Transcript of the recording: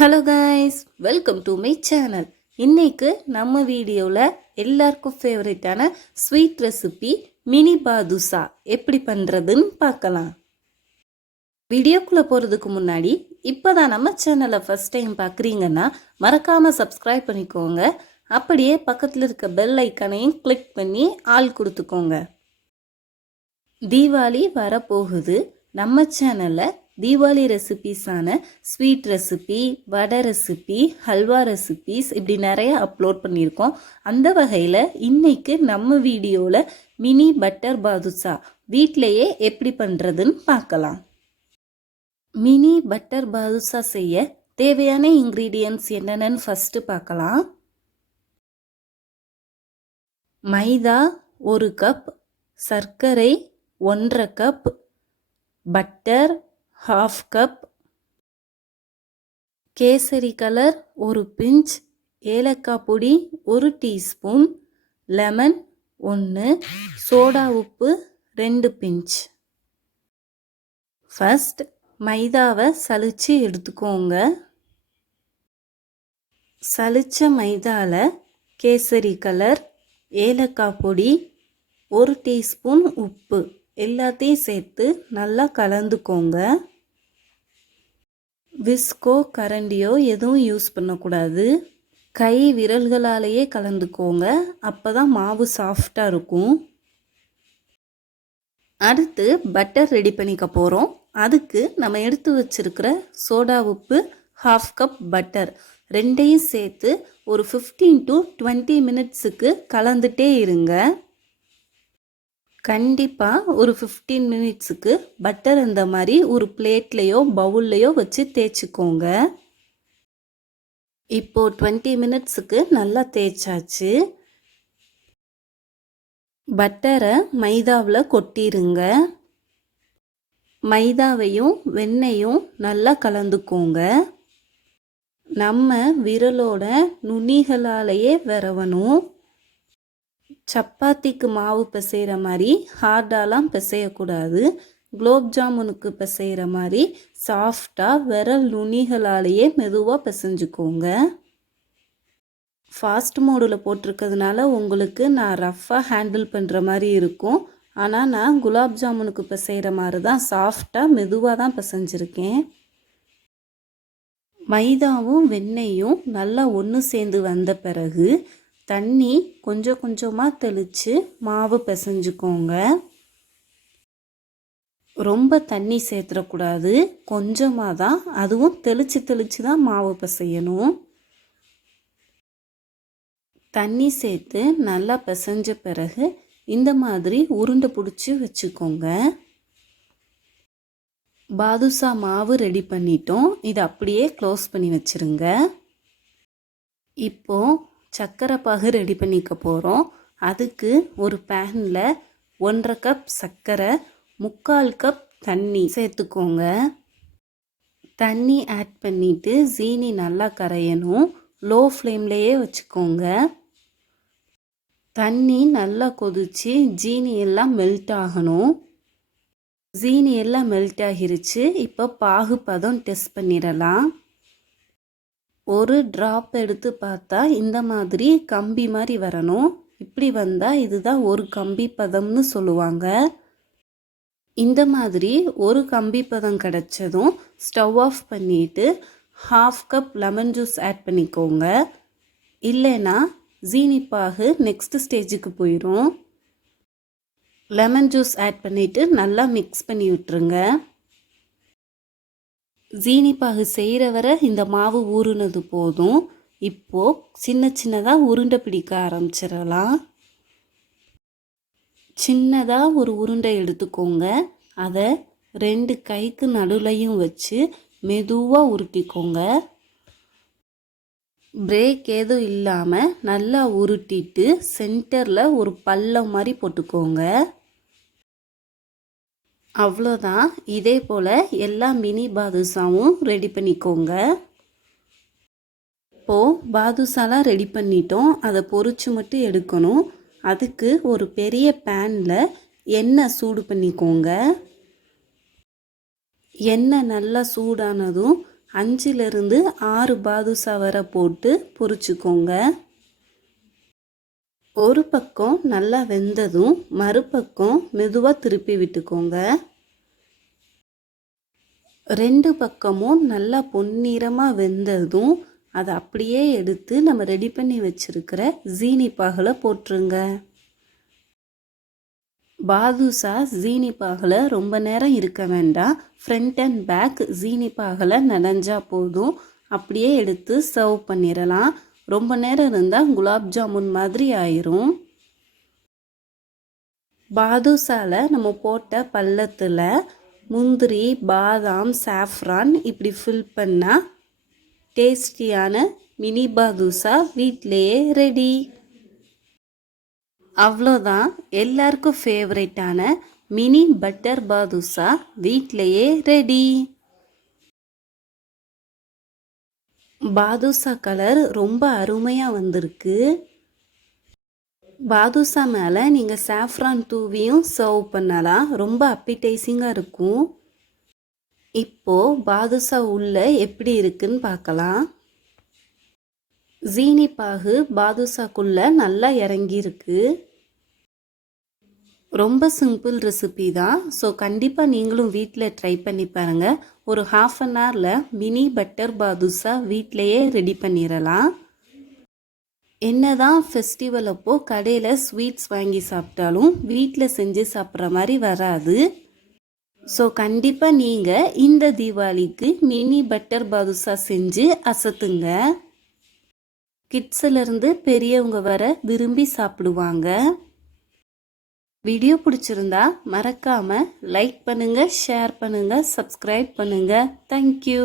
Hello guys, welcome to my channel. இன்னைக்கு நம்ம வீடியோவில் எல்லாருக்கும் ஃபேவரட்டான ஸ்வீட் ரெசிபி மினி பாதுஷா எப்படி பண்ணுறதுன்னு பார்க்கலாம். வீடியோக்குள்ளே போகிறதுக்கு முன்னாடி இப்போ தான் நம்ம சேனலை ஃபஸ்ட் டைம் பார்க்குறீங்கன்னா மறக்காமல் சப்ஸ்கிரைப் பண்ணிக்கோங்க. அப்படியே பக்கத்தில் இருக்க பெல் ஐக்கனையும் கிளிக் பண்ணி ஆள் கொடுத்துக்கோங்க. தீபாவளி வரப்போகுது. நம்ம சேனலில் தீபாவளி ரெசிபீஸான ஸ்வீட் ரெசிபி, வடை ரெசிபி, ஹல்வா ரெசிபீஸ் இப்படி நிறைய அப்லோட் பண்ணியிருக்கோம். அந்த வகையில் இன்னைக்கு நம்ம வீடியோவில் மினி பட்டர் பாதுஷா வீட்டிலையே எப்படி பண்ணுறதுன்னு பார்க்கலாம். மினி பட்டர் பாதுஷா செய்ய தேவையான இன்க்ரீடியன்ட்ஸ் என்னென்னு ஃபஸ்ட்டு பார்க்கலாம். மைதா 1 கப், சர்க்கரை 1.5 cup, butter 1/2 cup, kesari colour 1 pinch, ஏலக்காய் பொடி 1 டீஸ்பூன், லெமன் 1, சோடா உப்பு 2 பிஞ்ச். ஃபர்ஸ்ட் மைதாவை சலிச்சு எடுத்துக்கோங்க. சலிச்ச மைதாவில் கேசரி கலர், ஏலக்காய் பொடி, 1 டீஸ்பூன் உப்பு எல்லாத்தையும் சேர்த்து நல்லா கலந்துக்கோங்க. விஸ்கோ கரண்டியோ எதுவும் யூஸ் பண்ணக்கூடாது. கை விரல்களாலேயே கலந்துக்கோங்க. அப்போ தான் மாவு சாஃப்டாக இருக்கும். அடுத்து பட்டர் ரெடி பண்ணிக்க போகிறோம். அதுக்கு நம்ம எடுத்து வச்சிருக்கிற சோடா உப்பு, 1/2 கப் பட்டர் ரெண்டையும் சேர்த்து ஒரு 15 to 20 மினிட்ஸுக்கு கலந்துட்டே இருங்க. கண்டிப்பாக ஒரு 15 மினிட்ஸுக்கு பட்டர் இந்த மாதிரி ஒரு பிளேட்லேயோ பவுல்லையோ வச்சு தேய்ச்சிக்கோங்க. இப்போது 20 மினிட்ஸுக்கு நல்லா தேய்ச்சாச்சு. பட்டரை மைதாவில் கொட்டிருங்க. மைதாவையும் வெண்ணெயும் நல்லா கலந்துக்கோங்க. நம்ம விரலோட நுனிகளாலேயே விரவணும். சப்பாத்திக்கு மாவு பிசைகிற மாதிரி ஹார்டாலாம் பிசையக்கூடாது. குலோப் ஜாமுனுக்கு பிசைகிற மாதிரி சாஃப்டாக விரல் நுனிகளாலேயே மெதுவாக பிசைஞ்சுக்கோங்க. ஃபாஸ்ட் மோடில் போட்டிருக்கிறதுனால உங்களுக்கு நான் ரஃப்பாக ஹேண்டில் பண்ணுற மாதிரி இருக்கும். ஆனால் நான் குலாப் ஜாமுனுக்கு பிசைகிற மாதிரி தான் சாஃப்டாக மெதுவாக தான் பிசைஞ்சிருக்கேன். மைதாவும் வெண்ணெயும் நல்லா ஒன்று சேர்ந்து வந்த பிறகு தண்ணி கொஞ்சம் கொஞ்சமாக தெளித்து மாவு பிசைஞ்சுக்கோங்க. ரொம்ப தண்ணி சேர்த்துடக்கூடாது, கொஞ்சமாக தான், அதுவும் தெளித்து தான் மாவு பிசையணும். தண்ணி சேர்த்து நல்லா பிசைஞ்ச பிறகு இந்த மாதிரி உருண்டை பிடிச்சி வச்சுக்கோங்க. பாதுஷா மாவு ரெடி பண்ணிட்டோம். இதை அப்படியே க்ளோஸ் பண்ணி வச்சுருங்க. இப்போது சர்க்கரை பாகு ரெடி பண்ணிக்க போகிறோம். அதுக்கு ஒரு பேனில் 1.5 கப் சர்க்கரை, 3/4 கப் தண்ணி சேர்த்துக்கோங்க. தண்ணி ஆட் பண்ணிவிட்டு ஜீனி நல்லா கரையணும். லோ ஃப்ளேம்லேயே வச்சுக்கோங்க. தண்ணி நல்லா கொதித்து ஜீனி எல்லாம் மெல்ட் ஆகணும். ஜீனி எல்லாம் மெல்ட் ஆகிருச்சு. இப்போ பாகு பதம் டெஸ்ட் பண்ணிடலாம். ஒரு ட்ராப் எடுத்து பார்த்தா இந்த மாதிரி கம்பி மாதிரி வரணும். இப்படி வந்தால் இதுதான் ஒரு கம்பி பதம்னு சொல்லுவாங்க. இந்த மாதிரி ஒரு கம்பி பதம் கிடச்சதும் ஸ்டவ் ஆஃப் பண்ணிவிட்டு 1/2 கப் லெமன் ஜூஸ் ஆட் பண்ணிக்கோங்க. இல்லைன்னா ஜீனிப்பாகு நெக்ஸ்ட் ஸ்டேஜுக்கு போயிடும். லெமன் ஜூஸ் ஆட் பண்ணிவிட்டு நல்லா மிக்ஸ் பண்ணி விட்டுருங்க. ஜீனிப்பாகு செய்கிற வரை இந்த மாவு ஊறுனது போதும். இப்போது சின்ன சின்னதாக உருண்டை பிடிக்க ஆரம்பிச்சிடலாம். சின்னதாக ஒரு உருண்டை எடுத்துக்கோங்க. அதை 2 கைக்கு நடுலையும் வச்சு மெதுவாக உருட்டிக்கோங்க. பிரேக் எதுவும் இல்லாமல் நல்லா உருட்டிட்டு சென்டரில் ஒரு பள்ளம் மாதிரி போட்டுக்கோங்க. அவ்வளோதான். இதே போல் எல்லா மினி பாதுஷாவும் ரெடி பண்ணிக்கோங்க. இப்போது பாதுஷாலாம் ரெடி பண்ணிட்டோம். அதை பொரிச்சு மட்டும் எடுக்கணும். அதுக்கு ஒரு பெரிய பேனில் எண்ணெய் சூடு பண்ணிக்கோங்க. எண்ணெய் நல்லா சூடானதும் 5லிருந்து 6 பாதுஷா வரை போட்டு பொரிச்சுக்கோங்க. ஒரு பக்கம் நல்லா வெந்ததும் மறுபக்கம் மெதுவாக திருப்பி விட்டுக்கோங்க. 2 பக்கமும் நல்லா பொன்னிறமாக வெந்ததும் அதை அப்படியே எடுத்து நம்ம ரெடி பண்ணி வச்சிருக்கிற ஜீனி பாகில் போட்டுருங்க. பாதுஷா ஜீனி பாகில் ரொம்ப நேரம் இருக்க வேண்டாம். ஃப்ரண்ட் அண்ட் பேக் ஜீனி பாகில் நனைஞ்சா போதும். அப்படியே எடுத்து சர்வ் பண்ணிடலாம். ரொம்ப நேரம் இருந்தால் குலாப் ஜாமுன் மாதிரி ஆயிரும். பாதுஷாவில் நம்ம போட்ட பள்ளத்தில் முந்திரி, பாதாம், சாஃப்ரான் இப்படி ஃபில் பண்ணால் டேஸ்டியான மினி பாதுஷா வீட்டிலேயே ரெடி. அவ்வளோதான், எல்லாருக்கும் ஃபேவரட்டான மினி பட்டர் பாதுஷா வீட்டிலேயே ரெடி. பாதுஷா கலர் ரொம்ப அருமையாக வந்திருக்கு. பாதுஷா மேலே நீங்கள் சாஃப்ரான் தூவியும் சர்வ் பண்ணலாம். ரொம்ப அப்பீடைசிங்காக இருக்கும். இப்போது பாதுஷா உள்ள எப்படி இருக்குன்னு பார்க்கலாம். ஜீனி பாகு பாதுஷாக்குள்ளே நல்லா இறங்கியிருக்கு. ரொம்ப சிம்பிள் ரெசிபி தான். ஸோ கண்டிப்பாக நீங்களும் வீட்டில் ட்ரை பண்ணி பாருங்கள். ஒரு ½ மினி பட்டர் பாதுஷா வீட்டிலையே ரெடி பண்ணிடலாம். என்னதான் ஃபெஸ்டிவல் அப்போ கடையில் ஸ்வீட்ஸ் வாங்கி சாப்பிட்டாலும் வீட்டில் செஞ்சு சாப்பிட்ற மாதிரி வராது. ஸோ கண்டிப்பாக நீங்கள் இந்த தீபாவளிக்கு மினி பட்டர் பாதுஷா செஞ்சு அசத்துங்க. கிட்ஸிலிருந்து பெரியவங்க வர விரும்பி சாப்பிடுவாங்க. வீடியோ பிடிச்சிருந்தா மறக்காமல் லைக் பண்ணுங்கள், ஷேர் பண்ணுங்கள், சப்ஸ்கிரைப் பண்ணுங்கள். தேங்க்யூ.